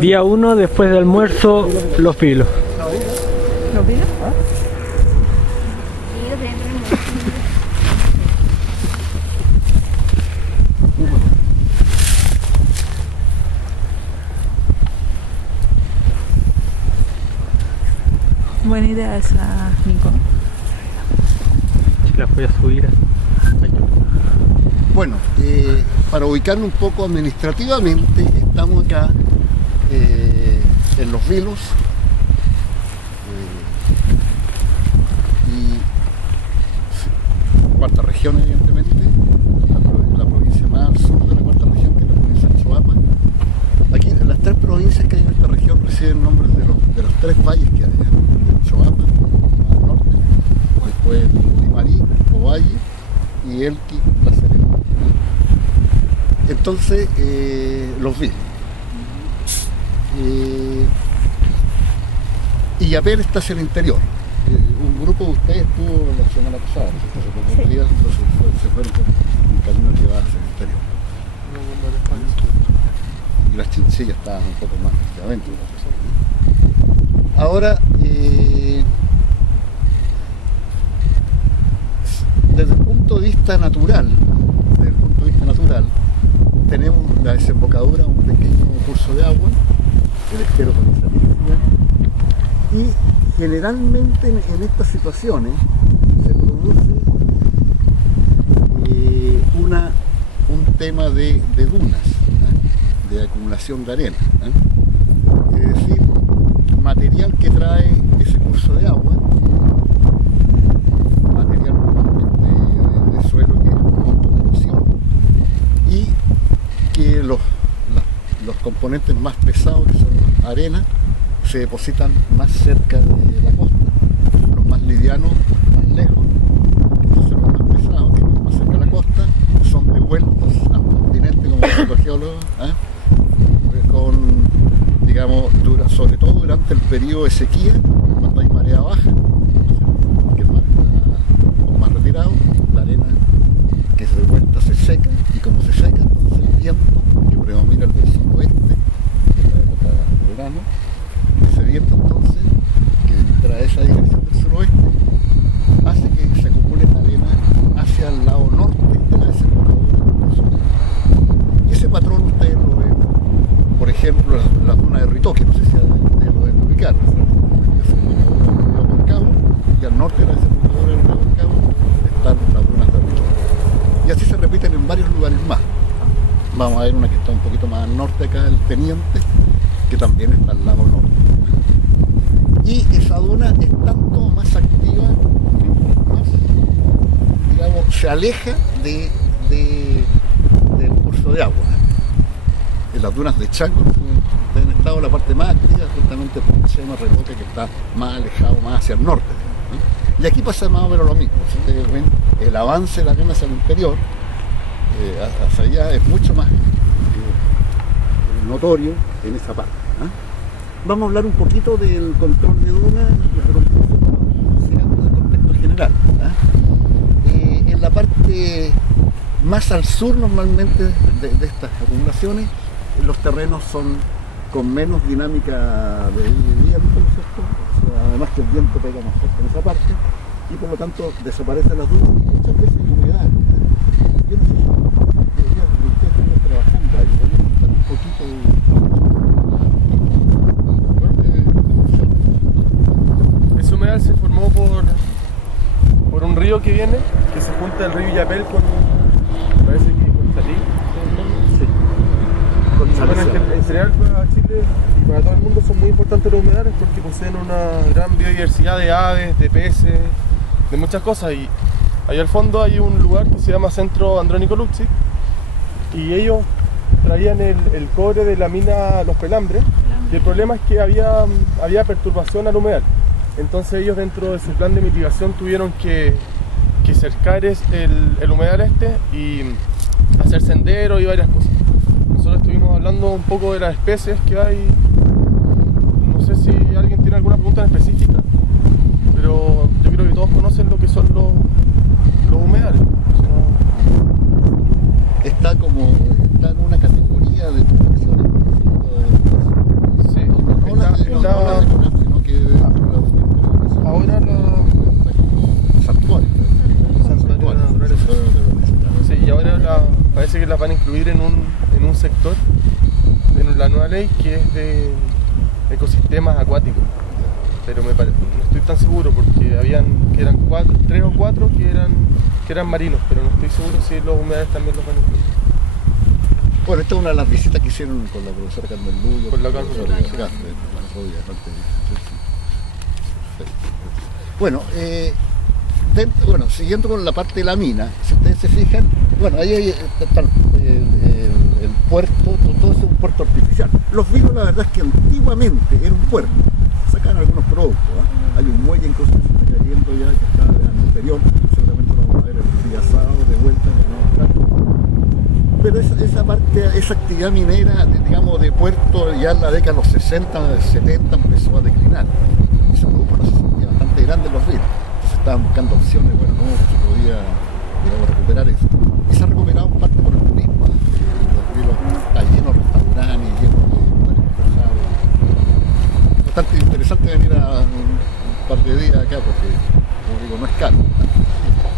Día 1, después de almuerzo, Los Vilos. ¿Los vilos? Buena idea esa, Nico. Si las voy a subir. Bueno, para ubicarnos un poco administrativamente, estamos acá en Los Vilos y cuarta región, evidentemente, la provincia más al sur de la cuarta región, que es la provincia de Choapa. Aquí, en las tres provincias que hay en esta región reciben nombres de los tres valles que hay: Choapa, al norte, después Limarí, Ovalle, y Elqui, La Serena. Entonces, Los Vilos. Y Yapel está hacia el interior. Un grupo de ustedes estuvo la semana pasada, hace pocos días, entonces se fueron con un camino que va hacia el interior. Y las chinchillas estaban un poco más hacia adentro. Ahora, desde el punto de vista natural, tenemos la desembocadura, un pequeño curso de agua, el estero Concepción, y generalmente en estas situaciones se produce un tema de dunas, de acumulación de arena, es decir, material que trae ese curso de agua, material de suelo que es de erosión, y que los componentes más pesados, que son arena, se depositan más cerca de la costa, los más livianos más lejos, entonces los más pesados, que vienen más cerca de la costa, son devueltos al continente, como dicen los geólogos, con, digamos, sobre todo durante el periodo de sequía, cuando hay marea baja, que el mar está más retirado, la arena que es devuelta se seca, y como se seca, entonces el viento que predomina el del suroeste en la época de verano, ese viento entonces que trae esa dirección del suroeste hace que se acumule arena hacia el lado norte de la desembocadura del sur. Y ese patrón ustedes lo ven, por ejemplo, las dunas de Ritoque, no sé si ustedes lo deben ubicar, la desembocadura del río Concagua, y al norte de la desembocadura del río Concagua están las dunas de Ritoque. Y así se repiten en varios lugares más. Vamos a ver una que está un poquito más al norte acá, el Teniente, que también está al lado norte. Y esa duna es tanto más activa, más, digamos, se aleja del curso de agua. En las dunas de Chaco han estado la parte más activa, justamente por Chema Revoque, que está más alejado, más hacia el norte. Y aquí pasa más o menos lo mismo. Si ustedes ven, el avance de la arena hacia el interior, hacia allá, es mucho más notorio en esa parte. Vamos a hablar un poquito del control de dunas, pero considerando el contexto general. En la parte más al sur, normalmente, de estas acumulaciones, los terrenos son con menos dinámica de viento, ¿no es cierto? O sea, además que el viento pega más fuerte en esa parte, y por lo tanto desaparecen las dunas y muchas veces humedad. Yo no sé si ustedes están trabajando ahí, voy a contar un poquito de... Ese humedal se formó por un río que viene, que se junta el río Yapel con, parece que con Salí. Sí. Bueno, en general para Chile y para todo el mundo son muy importantes los humedales porque poseen una gran biodiversidad de aves, de peces, de muchas cosas. Y ahí al fondo hay un lugar que se llama Centro Andrónico Luksic, y ellos traían el cobre de la mina Los Pelambres, y el problema es que había perturbación al humedal. Entonces ellos, dentro de su plan de mitigación, tuvieron que cercar el humedal y hacer senderos y varias cosas. Nosotros estuvimos hablando un poco de las especies que hay. No sé si alguien tiene alguna pregunta en específica, pero yo creo que todos conocen lo que son los humedales. Está en una categoría de poblaciones sector en la nueva ley que es de ecosistemas acuáticos, pero no estoy tan seguro porque que eran 3 o 4 que eran marinos, pero no estoy seguro si los humedales también los van a incluir. Bueno, esta es una de las visitas que hicieron con la profesora Carmen Luyo, con la Carmen Luyo. Bueno, siguiendo con la parte de la mina, si ustedes se fijan, bueno, ahí está el puerto, todo eso es un puerto artificial. Los Vilos, la verdad es que antiguamente era un puerto, sacan algunos productos, ¿eh? Hay un muelle incluso que se está cayendo ya, que está en el interior, seguramente lo vamos a ver el día sábado de vuelta, pero esa parte, esa actividad minera, digamos, de puerto, ya en la década de los 60, 70 empezó a declinar, y se produjo una sociedad bastante grande en los Vilos. Estaban buscando opciones, bueno, cómo se podía, digamos, recuperar eso. Y se ha recuperado en parte por el turismo. Los Vilos está lleno de restaurantes, lleno de lugares empezados. Bastante interesante venir a un par de días acá porque, como digo, no es caro.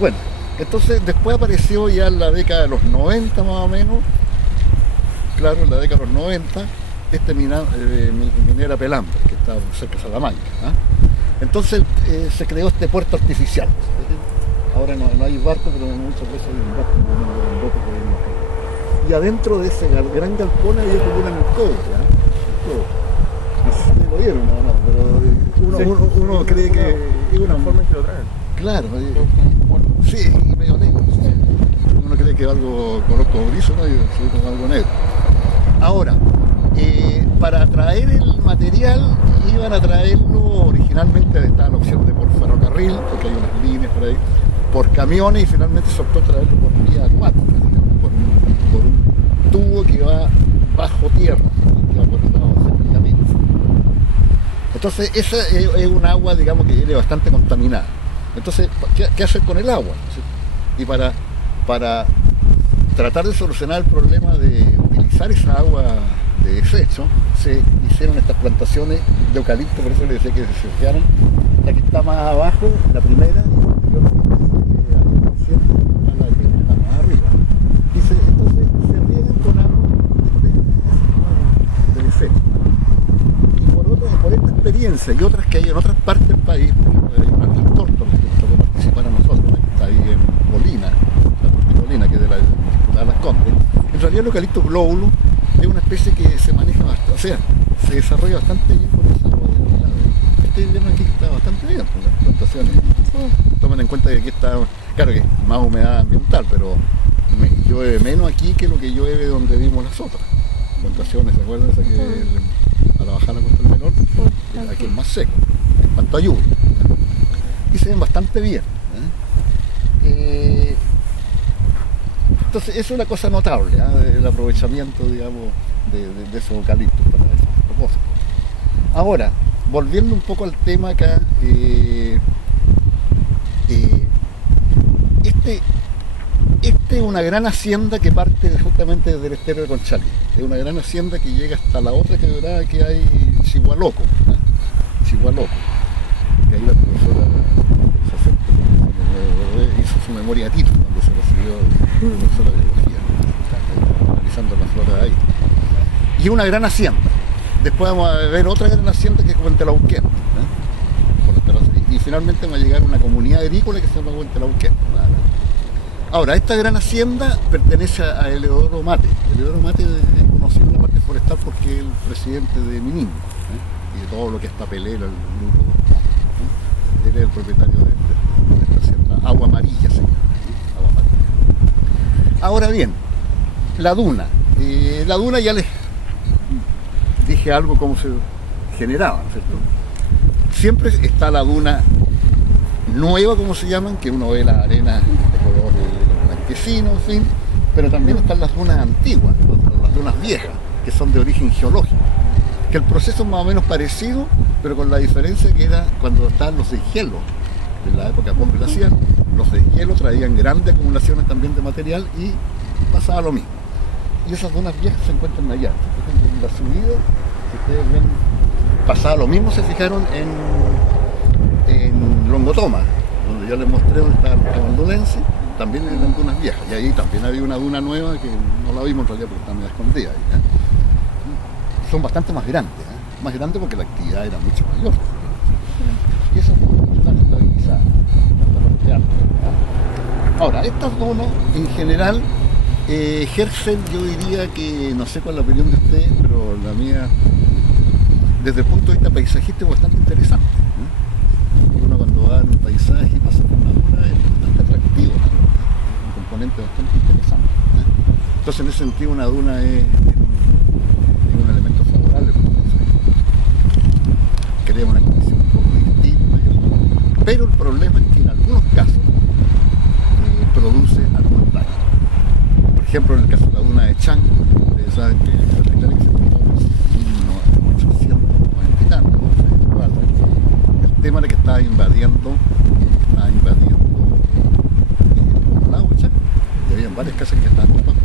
Bueno, entonces después apareció ya en la década de los 90 más o menos, claro, en la década de los 90, minera Pelambre, que está cerca de Salamanca. Entonces se creó este puerto artificial. Ahora no hay barco, pero muchas veces hay un barco, un bote que viene. Y adentro de ese gran galpón ahí acumulan el cobre. No sé si ustedes lo vieron, pero uno cree que es una forma en que lo traen. Claro, sí, y medio negro. Uno cree que es algo color cobrizo, ¿no? Y es algo negro. Ahora, para traer el material iban a traerlo, originalmente estaba la opción de por ferrocarril, porque hay unas líneas por ahí, por camiones, y finalmente se optó traerlo por vía acuática, digamos, por un tubo que va bajo tierra, que va por el lado del camino. Entonces esa es un agua, digamos, que viene bastante contaminada. Entonces, ¿qué hacer con el agua? Y para tratar de solucionar el problema de utilizar esa agua de desecho, se hicieron estas plantaciones de eucalipto, por eso les decía que se fijaran. La que está más abajo, la primera, y la que está más arriba. Entonces se riegan con agua de desecho. Y por esta experiencia y otras que hay en otras partes del país, hay una en Tórtola que nos tocó participar a nosotros, que está ahí en Colina, que es de las Condes. En realidad el eucalipto glóbulo es una especie que se maneja bastante, o sea, se desarrolla bastante bien con esa agua de helado. Este invierno aquí está bastante bien con las plantaciones. Tomen en cuenta que aquí está, claro que más humedad ambiental, pero llueve menos aquí que lo que llueve donde vimos las otras plantaciones. ¿Se acuerdan de esa que a la bajada de la Costa del Menor? Aquí es más seco, en cuanto a lluvia. Y se ven bastante bien. Entonces, eso es una cosa notable, el aprovechamiento, digamos, de esos eucaliptos para esos propósitos. Ahora, volviendo un poco al tema acá, este es una gran hacienda que parte justamente desde el estero de Conchalí. Es una gran hacienda que llega hasta la otra quebrada que hay, Chihualoco, Chihualoco, que ahí la profesora hizo su memoria a título cuando se recibió de profesora de biología, analizando la flora de ahí. Y una gran hacienda. Después vamos a ver otra gran hacienda que es Huentelauquén. Y finalmente va a llegar una comunidad agrícola que se llama Huentelauquén. Ahora, esta gran hacienda pertenece a Eleodoro Mate. Eleodoro Mate es conocido en la parte forestal porque es el presidente de Minim, y de todo lo que es papelera, el grupo. Él es el propietario de esta hacienda. Agua Amarilla se llama. Agua Amarilla. Ahora bien, la duna. La duna ya les dije algo cómo se generaba, ¿cierto? Siempre está la duna nueva, como se llaman, que uno ve las arenas de color blanquecino, en fin, pero también están las dunas antiguas, las dunas viejas, que son de origen geológico, que el proceso es más o menos parecido, pero con la diferencia que era cuando estaban los deshielos, en la época postglacial, los deshielos traían grandes acumulaciones también de material y pasaba lo mismo. Y esas dunas viejas se encuentran allá. Por ejemplo, en la subida, si ustedes ven, pasaba lo mismo, se fijaron en Longotoma, donde yo les mostré donde estaba el Cabaldolense, también eran dunas viejas, y ahí también había una duna nueva que no la vimos en realidad porque está medio escondida ahí, ¿eh? Son bastante más grandes, ¿eh? Más grandes porque la actividad era mucho mayor. Y esas dunas están estabilizadas, la parte alta, ¿eh? Ahora, estas dunas en general ejercen, yo diría que, no sé cuál es la opinión de usted, pero la mía, desde el punto de vista paisajístico, es bastante interesante, ¿eh? Y uno cuando va en un paisaje y pasa por una duna es bastante atractivo, ¿no? Es un componente bastante interesante, ¿eh? Entonces, en ese sentido, una duna es un elemento favorable para el paisaje. Crea una condición un poco distinta, pero el problema es que en algunos casos produce algunos daños. Por ejemplo, en el caso de la duna de Chang, ustedes saben que esa territorio que se fundó en 1890 y tanto, el tema era que estaba invadiendo el poblado de Chang, y había varias casas que estaban tapadas.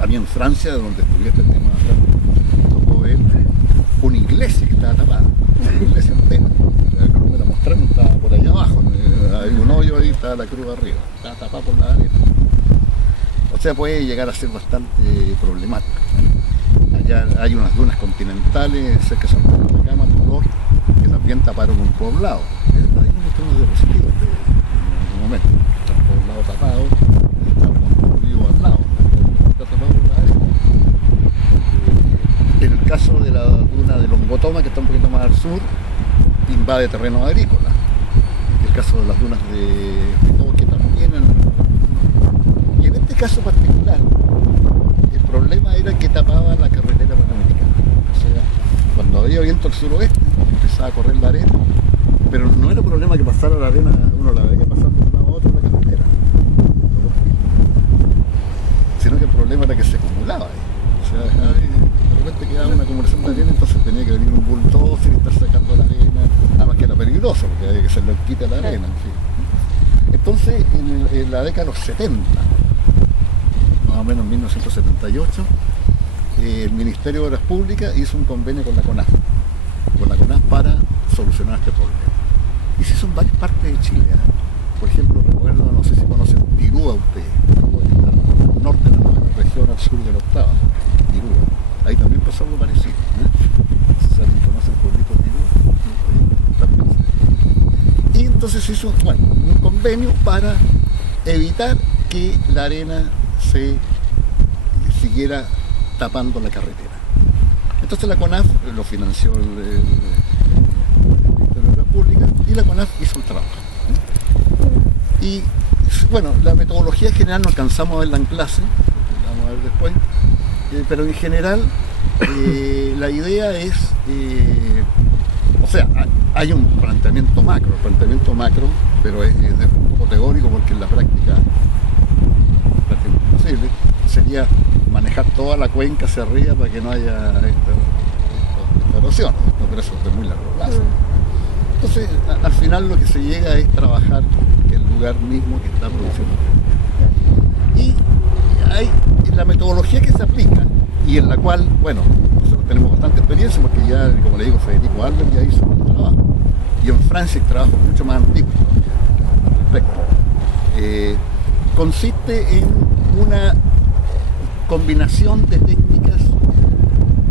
Había en Francia, donde estudié este tema, tocó ver una iglesia que estaba tapada, una iglesia entera. La cruz me la mostraron, estaba por allá abajo, hay un hoyo ahí, estaba la cruz arriba, estaba tapada por la arena. O sea, puede llegar a ser bastante problemático, ¿eh? Allá hay unas dunas continentales cerca de San Pedro de Atacama, Tudor, que también taparon un poblado. Ahí no mostramos diapositivas en un momento. Está el poblado tapado, está construido al lado, está tapado por la arena. En el caso de la duna de Longotoma, que está un poquito más al sur, invade terrenos agrícolas. En el caso de las dunas de Toque también. Y en este caso particular, el problema era que tapaba la carretera panamericana. O sea, cuando había viento al suroeste, empezaba a correr la arena, pero no era problema que pasara la arena, uno la veía pasando de un lado a otro en la carretera, sino que el problema era que se acumulaba ahí. O sea, de repente quedaba una acumulación de arena, entonces tenía que venir un bulldozer y estar sacando la arena, además que era peligroso, porque había que hacerle el quite a la arena, en fin. Entonces, en la década de los 70, más o menos en 1978, el Ministerio de Obras Públicas hizo un convenio con la CONAF para solucionar este problema. Y se hizo en varias partes de Chile, ¿eh? Por ejemplo, recuerdo, no sé si conocen Tirúa ustedes, Tirúa, que está al norte de la nueva región, al sur de la octava, Tirúa. Ahí también pasó algo parecido, ¿eh? Si alguien conoce el pueblito de Tirúa, y entonces se hizo, bueno, un convenio para evitar que la arena se siguiera tapando la carretera. Entonces la CONAF lo financió el Ministerio de Obras Públicas y la CONAF hizo el trabajo, ¿eh? Y bueno, la metodología general no alcanzamos a verla en clase, la vamos a ver después, pero en general la idea es, o sea, hay un planteamiento macro, pero es un poco teórico porque en la práctica imposible, sería manejar toda la cuenca hacia arriba para que no haya esta erosión, pero eso es de muy largo plazo. Entonces, al final lo que se llega es trabajar el lugar mismo que está produciendo. Y hay la metodología que se aplica y en la cual, bueno, nosotros tenemos bastante experiencia porque ya, como le digo, Federico Albert ya hizo un trabajo. Y en Francia hay trabajos mucho más antiguos al respecto. Consiste en una combinación de técnicas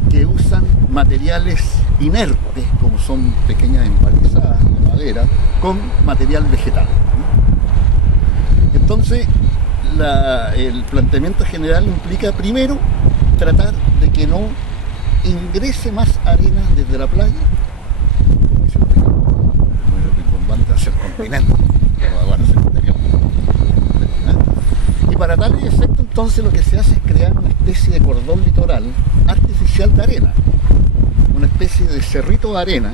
que usan materiales inertes, como son pequeñas empalizadas de madera, con material vegetal. Entonces, el planteamiento general implica primero tratar de que no ingrese más arena desde la playa, hacia el continente, y para tal efecto entonces lo que se hace es crear una especie de cordón litoral artificial de arena, una especie de cerrito de arena,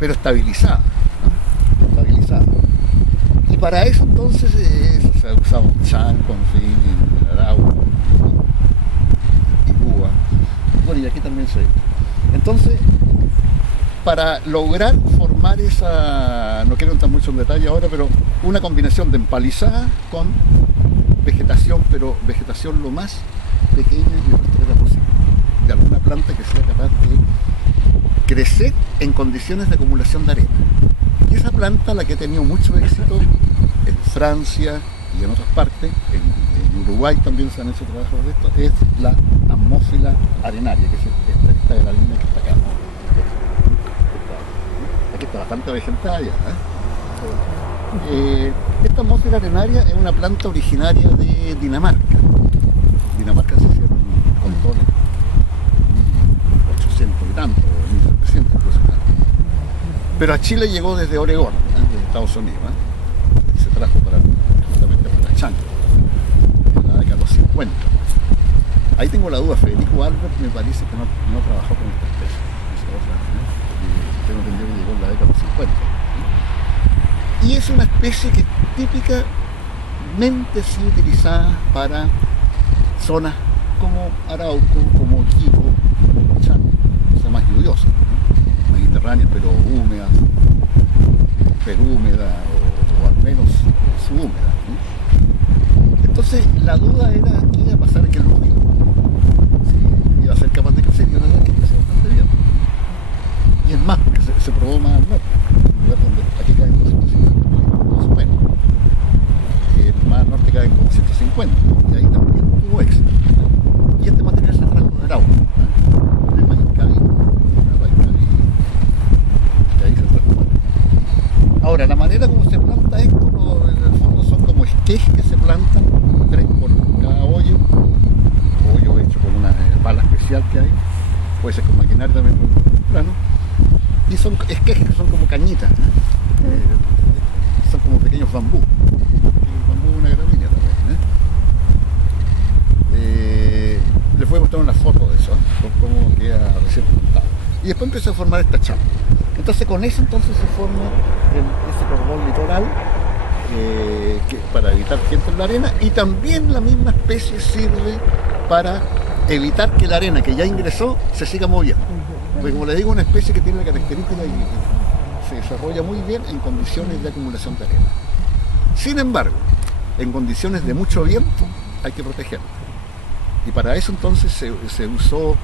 pero estabilizada, ¿no? Estabilizada. Y para eso entonces se ha usado Chang, Confín, Aragua, Tirúa, bueno, y aquí también se ve. Entonces, para lograr formar esa, no quiero entrar mucho en detalle ahora, pero una combinación de empalizada con vegetación, pero vegetación lo más pequeña y rastrera posible, de alguna planta que sea capaz de crecer en condiciones de acumulación de arena. Y esa planta, la que ha tenido mucho éxito en Francia y en otras partes, en Uruguay también se han hecho trabajos de esto, es la Ammophila arenaria, que es esta gravina que está acá. Aquí está bastante vegetada ya. Esta Ammophila arenaria es una planta originaria de Dinamarca. Dinamarca se hicieron controles 1800 y tanto, 1700 incluso. Pero a Chile llegó desde Oregón, de Estados Unidos, y se trajo justamente para Chanco, en la década de los 50. Ahí tengo la duda, Federico Albert me parece que no trabajó con esta especie. Tengo entendido que llegó en la década de los 50. Y es una especie que es típicamente sí utilizada para zonas como Arauco, como Iquique, como Chanco, zonas más lluviosas, mediterráneas pero húmedas, perhúmedas o al menos subhúmedas. Entonces la duda era qué iba a pasar aquí en el río, si iba a ser capaz de crecer, y la verdad es que creció bastante bien. Y es más, porque se probó más al norte, en lugar donde aquí caen 250 más o menos. El más al norte caen como 150, y ahí también tuvo éxito. Y este material se trajo de Arauco, de Paincaví, y ahí se trajo. Ahora, la manera como se planta esto, en el fondo son como esquejes que se plantan, 3 por cada hoyo hecho con una pala especial que hay, puede ser con maquinaria también plano, y son esquejes que son como cañitas, son como pequeños bambú. El bambú es una gramínea también. Les voy a mostrar una foto de eso, cómo queda recién plantado. Y después empieza a formar esta chapa. Entonces con eso se forma ese cordón litoral para evitar que entre la arena, y también la misma especie sirve para evitar que la arena que ya ingresó se siga moviendo. Porque como les digo, una especie que tiene la característica y se desarrolla muy bien en condiciones de acumulación de arena. Sin embargo, en condiciones de mucho viento hay que protegerla. Y para eso entonces se usó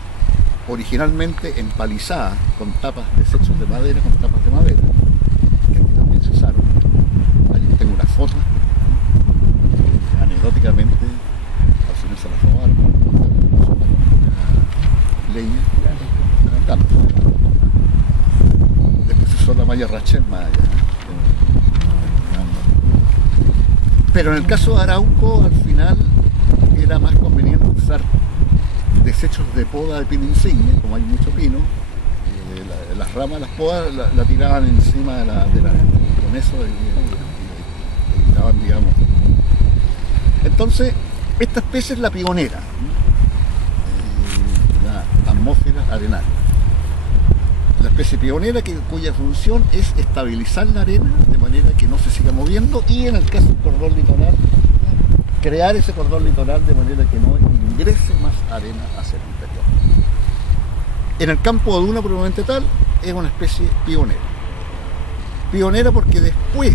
originalmente empalizada con tapas, desechos de madera, con tapas de madera, que aquí también se usaron. Ahí tengo una foto, anecdóticamente, al final se la robaron, con leña, después se usó la malla Rachel más allá. Pero en el caso de Arauco, al final era más conveniente usar desechos de poda de pino insigne, como hay mucho pino, las ramas, las podas la tiraban encima de con eso evitaban, digamos. Entonces, esta especie es la pionera, la Ammophila arenaria. La especie pionera cuya función es estabilizar la arena de manera que no se siga moviendo, y en el caso del cordón litoral, crear ese cordón litoral de manera que no ingrese más arena hacia el interior. En el campo de duna probablemente tal, es una especie pionera. Pionera porque después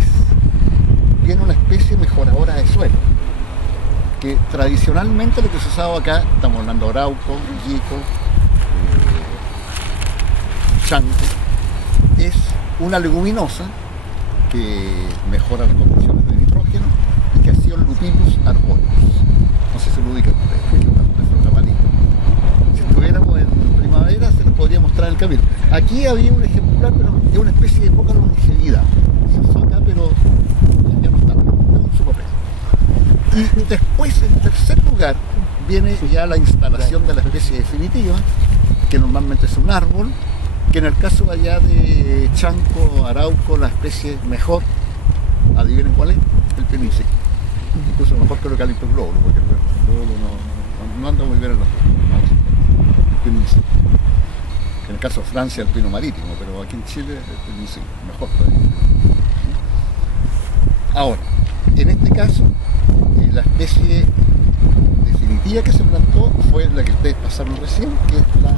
viene una especie mejoradora de suelo, que tradicionalmente lo que se usaba acá, estamos hablando de Arauco, Iquique, Chanco, es una leguminosa que mejora las condiciones de nitrógeno y que ha sido el Lupinus arboreus. No sé si lo ubican ustedes, que es una flor amarilla. Si estuviéramos en primavera se nos podría mostrar el camino. Aquí había un ejemplar, pero es una especie de poca longevidad. Se usó acá, pero ya no está, es un superpeso. Y después, en tercer lugar, viene ya la instalación de la especie definitiva, que normalmente es un árbol, que en el caso allá de Chanco, Arauco, la especie mejor, adivinen cuál es, el pino insigne. Incluso mejor que el eucalipto glóbulo, porque el glóbulo no anda muy bien en los el pino insigne. En el caso de Francia, el pino marítimo, pero aquí en Chile el pino insigne, mejor todavía. Ahora, en este caso, la especie definitiva que se plantó fue la que ustedes pasaron recién, que es la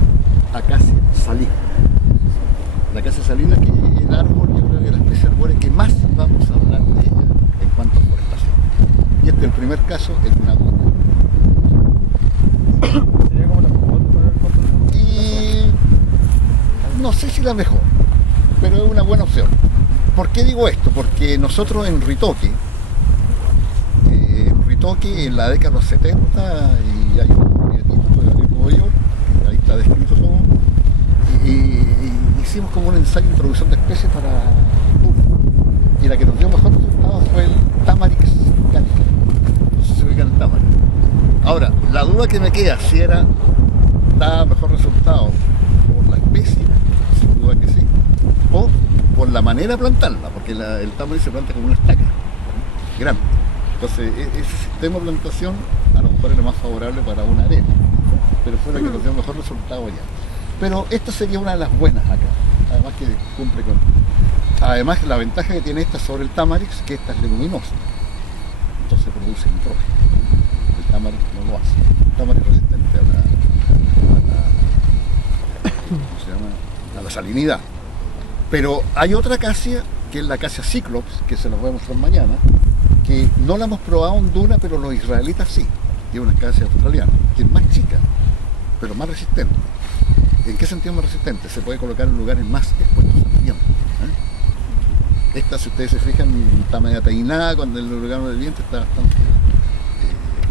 acacia salina. La acacia salina, que es el árbol, yo creo que es la especie arbórea que más vamos a hablar de ella en cuanto a forestación. Y este es el primer caso en una duna. ¿Sería como la mejor para el control? Y no sé si la mejor, pero es una buena opción. ¿Por qué digo esto? Porque nosotros en Ritoque toque en la década de los 70 y hay un nietito de Gabriel Boyor, ahí está descrito todo, y hicimos como un ensayo de introducción de especies para duna. Y la que nos dio mejor resultado fue el Tamarix canica. No sé si se ubica el Tamarix. Ahora, la duda que me queda, si daba mejor resultado por la especie, sin duda que sí, o por la manera de plantarla, porque el Tamarix se planta como una estaca grande. Entonces, ese sistema de plantación a lo mejor era más favorable para una arena, pero fue la que nos dio mejor resultado ya. Pero esta sería una de las buenas acá, además que cumple con... Además, la ventaja que tiene esta sobre el Tamarix, que esta es leguminosa, entonces produce nitrógeno. El Tamarix no lo hace. El Tamarix es resistente a la salinidad. Pero hay otra acacia, que es la acacia Cyclops, que se los voy a mostrar mañana, que no la hemos probado en duna, pero los israelitas sí. Y es una acacia australiana, que es más chica, pero más resistente. ¿En qué sentido más resistente? Se puede colocar en lugares más expuestos al viento. Esta, si ustedes se fijan, está media peinada, cuando el lugar del viento está bastante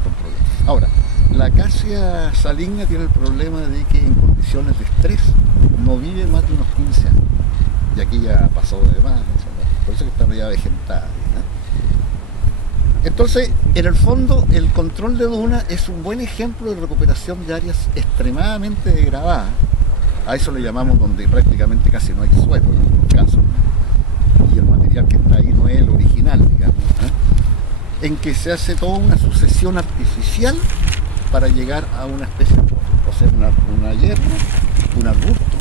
con problemas. Ahora, la acacia saligna tiene el problema de que en condiciones de estrés no vive más de unos 15 años. Y aquí ya pasó de más, por eso que está ya vegetada. Entonces, en el fondo, el control de duna es un buen ejemplo de recuperación de áreas extremadamente degradadas. A eso le llamamos donde prácticamente casi no hay suelo en algunos casos. Y el material que está ahí no es el original, digamos. En que se hace toda una sucesión artificial para llegar a una especie de... O sea, una hierba, un arbusto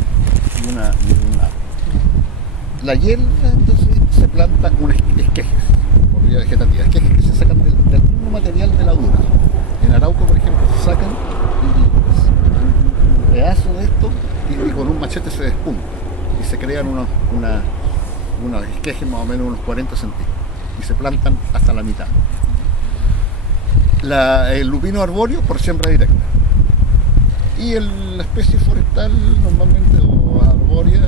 y un árbol. La hierba, entonces, se plantan unos esquejes, por vía vegetativa, esquejes que se sacan del mismo material de la duna. En Arauco, por ejemplo, se sacan un pedazo de esto y con un machete se despunta y se crean unos esquejes más o menos unos 40 centímetros y se plantan hasta la mitad. El lupino arbóreo por siembra directa y la especie forestal normalmente o arbórea